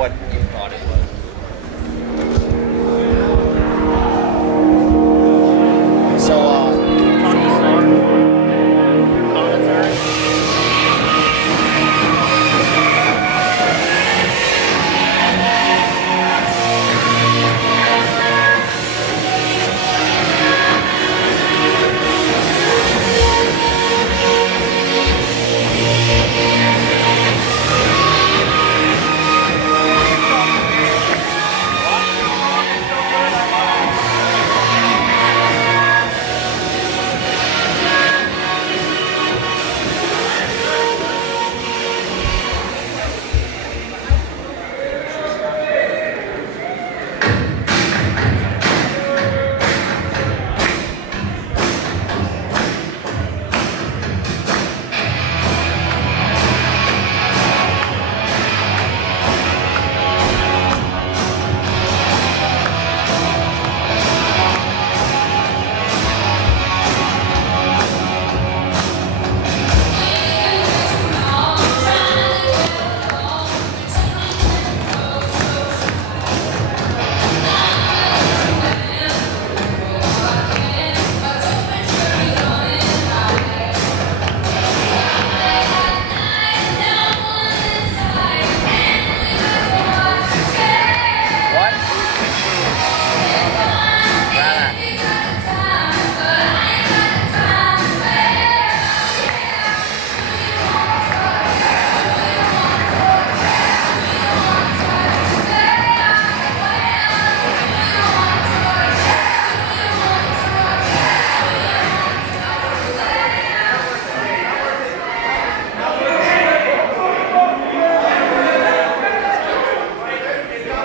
what you thought it was. So,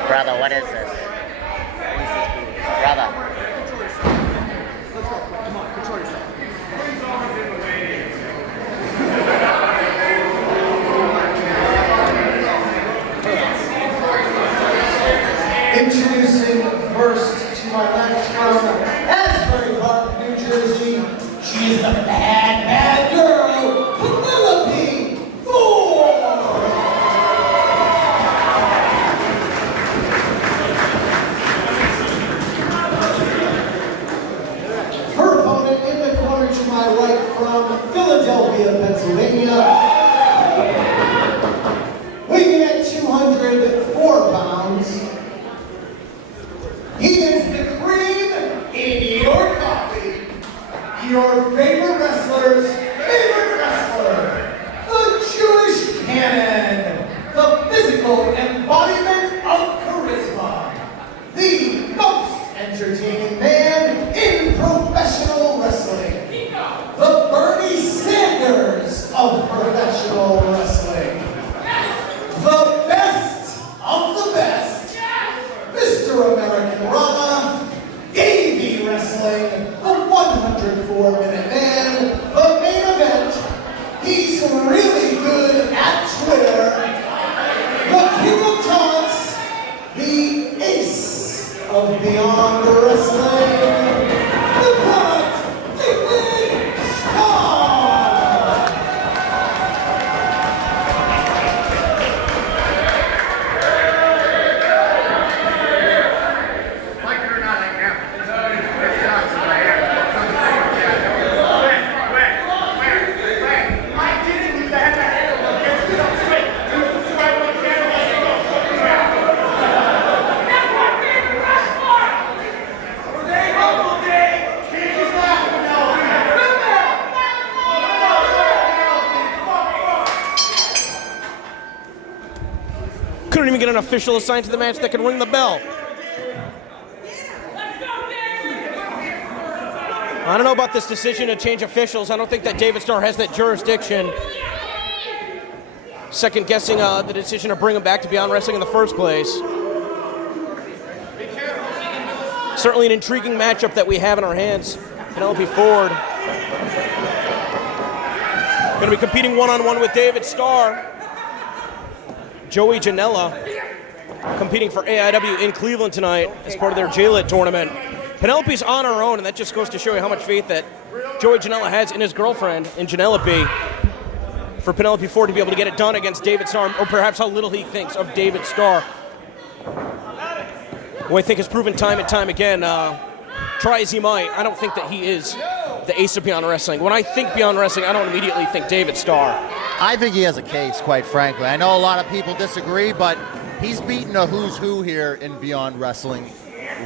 brother, what is this? Brother. Let's go. Come on, control yourself. Introducing first to my left from Asbury Park, New Jersey. She is the bad girl, Penelope Ford. Her opponent in the corner to my right from Philadelphia, Pennsylvania. Weighing at 204 pounds. He is the cream in your coffee. Your favorite wrestler's favorite wrestler. The Jewish Cannon. The physical embodiment of charisma. The most entertaining man in professional wrestling. The Bernie Sanders of professional wrestling. The best of the best. Mr. American Rama. Davey Wrestling. The 104-minute man. The main event. He's really good at Twitter. The king of taunts. The ace of Beyond Wrestling. The product, David Starr. Like it or not, I am. I didn't use the head-to-head. Get it up straight. This is why I want to get Couldn't even get an official assigned to the match that could ring the bell. I don't know about this decision to change officials. I don't think that David Starr has that jurisdiction. Second guessing the decision to bring him back to Beyond Wrestling in the first place. Certainly an intriguing matchup that we have in our hands. Penelope Ford going to be competing one-on-one with David Starr. Joey Janela competing for AIW in Cleveland tonight as part of their J-Lit tournament. Penelope's on her own, and that just goes to show you how much faith that Joey Janela has in his girlfriend, in Janelope, for Penelope Ford to be able to get it done against David Starr, or perhaps how little he thinks of David Starr. who I think has proven time and time again, try as he might, I don't think that he is the ace of Beyond Wrestling. When I think Beyond Wrestling, I don't immediately think David Starr. I think he has a case, quite frankly. I know a lot of people disagree, but he's beaten a who's who here in Beyond Wrestling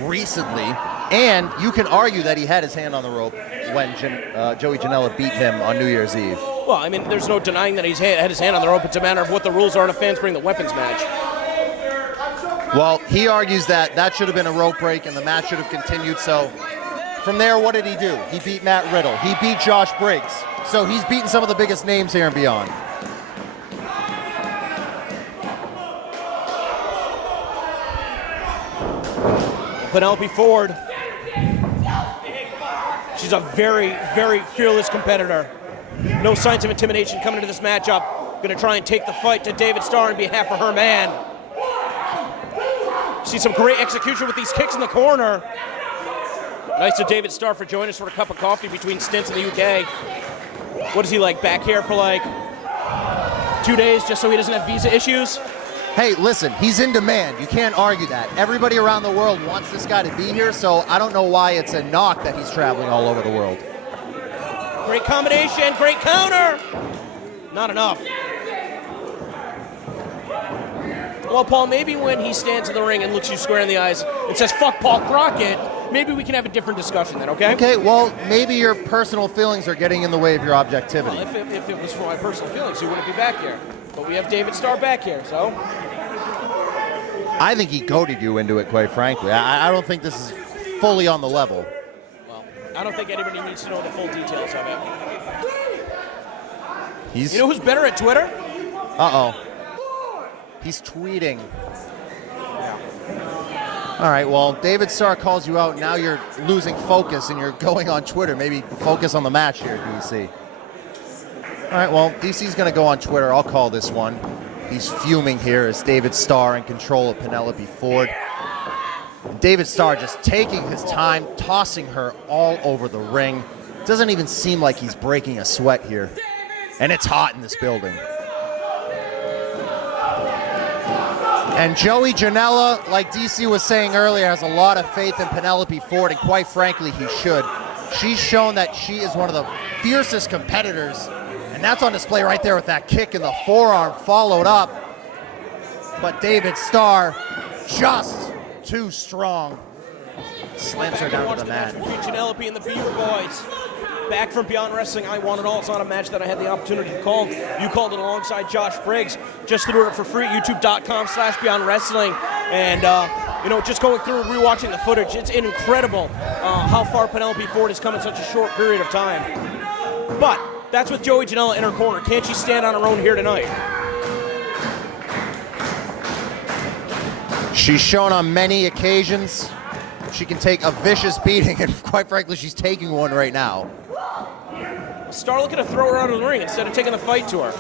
recently, and you can argue that he had his hand on the rope when Joey Janela beat him on New Year's Eve. Well, I mean, there's no denying that he's had his hand on the rope. It's a matter of what the rules are, and if fans bring the weapons match. Well, he argues that that should have been a rope break and the match should have continued. So from there, what did he do? He beat Matt Riddle. He beat Josh Briggs. So he's beaten some of the biggest names here and beyond. Penelope Ford. She's a very, very fearless competitor. No signs of intimidation coming into this matchup. Going to try and take the fight to David Starr on behalf of her man. See some great execution with these kicks in the corner. Nice to David Starr for joining us for a cup of coffee between stints in the UK. What is he like, back here for like 2 days just so he doesn't have visa issues? Hey, listen, he's in demand. You can't argue that. Everybody around the world wants this guy to be here, so I don't know why it's a knock that he's traveling all over the world. Great combination, great counter. Not enough. Well, Paul, maybe when he stands in the ring and looks you square in the eyes and says, "Fuck Paul Crockett," maybe we can have a different discussion then, okay? Okay, well, maybe your personal feelings are getting in the way of your objectivity. Well, if it was for my personal feelings, he wouldn't be back here. But we have David Starr back here, so. I think he goaded you into it, quite frankly. I don't think this is fully on the level. Well, I don't think anybody needs to know the full details of it. He's. You know who's better at Twitter? Uh-oh. He's tweeting. All right, well, David Starr calls you out. Now you're losing focus and you're going on Twitter. Maybe focus on the match here, DC. All right, well, DC's going to go on Twitter. I'll call this one. He's fuming here as David Starr in control of Penelope Ford. David Starr just taking his time, tossing her all over the ring. Doesn't even seem like he's breaking a sweat here. And it's hot in this building. And Joey Janela, like DC was saying earlier, has a lot of faith in Penelope Ford, and quite frankly, he should. She's shown that she is one of the fiercest competitors, and that's on display right there with that kick in the forearm followed up. But David Starr, just too strong. Slams her down to the mat. Penelope and the Beaver Boys. Back from Beyond Wrestling, I Want It All. It's not a match that I had the opportunity to call. You called it alongside Josh Briggs. Just threw it for free at youtube.com/Beyond Wrestling. And, just going through and rewatching the footage, it's incredible how far Penelope Ford has come in such a short period of time. But that's with Joey Janela in her corner. Can't she stand on her own here tonight? She's shown on many occasions she can take a vicious beating, and quite frankly, she's taking one right now. Starr looking to throw her out of the ring instead of taking the fight to her.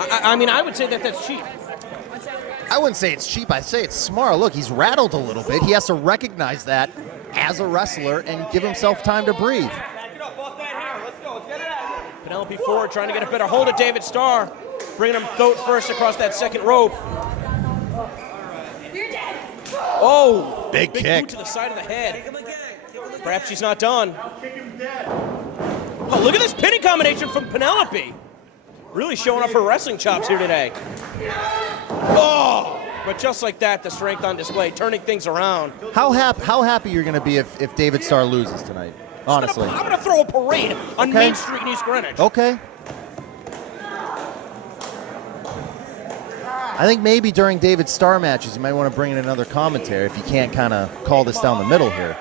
I mean, I would say that that's cheap. I wouldn't say it's cheap. I'd say it's smart. Look, he's rattled a little bit. He has to recognize that as a wrestler and give himself time to breathe. Penelope Ford trying to get a better hold of David Starr, bringing him throat first across that second rope. Oh, big kick boot to the side of the head. Perhaps she's not done. Oh, look at this pinning combination from Penelope. Really showing off her wrestling chops here today. Oh, but just like that, the strength on display, turning things around. How happy you're going to be if David Starr loses tonight, honestly? I'm going to throw a parade on Main Street in East Greenwich. Okay. I think maybe during David Starr matches, you might want to bring in another commentator if you can't kind of call this down the middle here.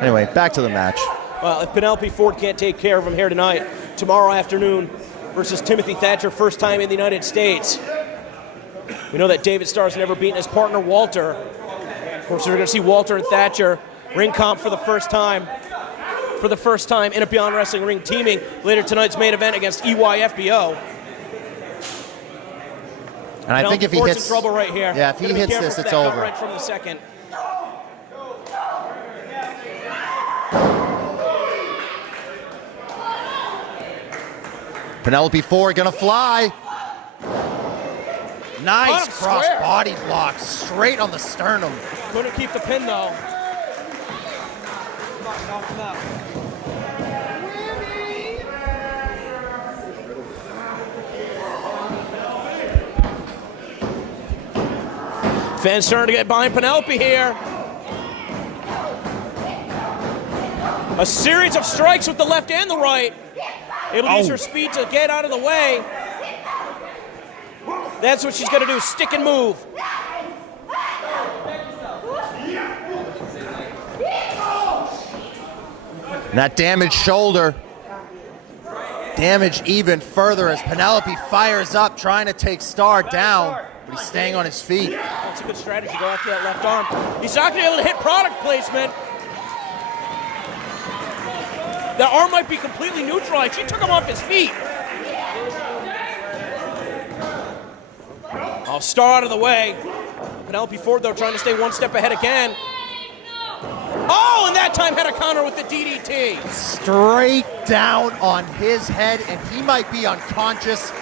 Anyway, back to the match. Well, if Penelope Ford can't take care of him here tonight, tomorrow afternoon versus Timothy Thatcher, first time in the United States. We know that David Starr's never beaten his partner, Walter. Of course, we're going to see Walter and Thatcher ring comp for the first time. In a Beyond Wrestling ring teaming later tonight's main event against EYFBO. And I think if he hits, in trouble right here. Yeah, if he hits this, it's over. Right from the second. Penelope Ford gonna fly. Nice Caught him cross square. body block, straight on the sternum. Couldn't keep the pin though. Fans starting to get behind Penelope here. A series of strikes with the left and the right. Able to use her speed to get out of the way. That's what she's going to do, stick and move. And that damaged shoulder, damaged even further as Penelope fires up, trying to take Star down, but he's staying on his feet. That's a good strategy, go after that left arm. He's not going to be able to hit product placement. The arm might be completely neutralized. She took him off his feet. Oh, Star out of the way. Penelope Ford, though, trying to stay one step ahead again. Oh, and that time had a counter with the DDT. Straight down on his head, and he might be unconscious.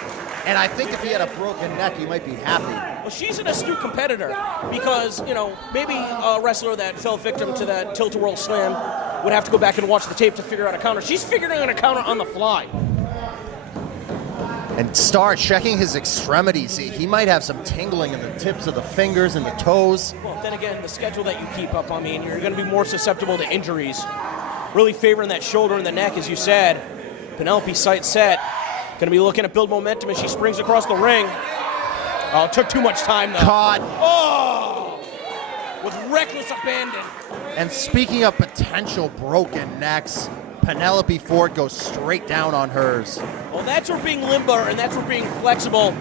And I think if he had a broken neck, he might be happy. Well, she's an astute competitor because, you know, maybe a wrestler that fell victim to that tilt-a-whirl slam would have to go back and watch the tape to figure out a counter. She's figuring out a counter on the fly. And Star checking his extremities. He might have some tingling in the tips of the fingers and the toes. Well, then again, the schedule that you keep up, I mean, you're going to be more susceptible to injuries. Really favoring that shoulder and the neck, as you said. Penelope sight set. Going to be looking to build momentum as she springs across the ring. Oh, it took too much time, though. Caught. Oh! With reckless abandon. And speaking of potential broken necks, Penelope Ford goes straight down on hers. Well, that's where being limber and that's where being flexible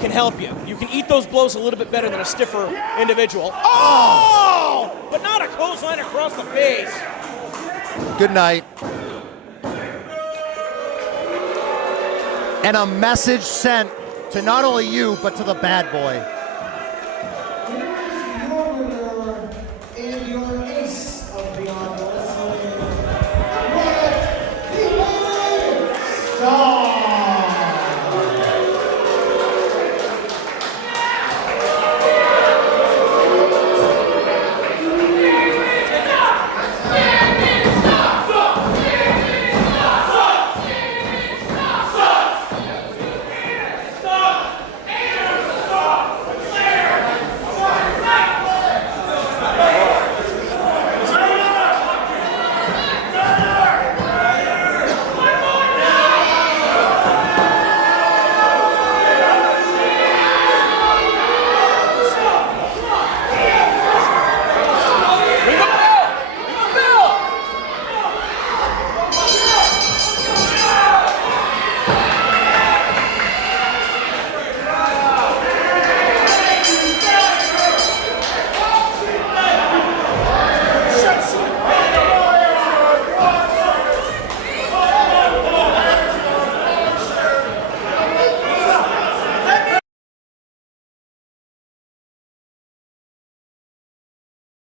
can help you. You can eat those blows a little bit better than a stiffer individual. Oh! But not a clothesline across the face. Good night. And a message sent to not only you, but to the bad boy.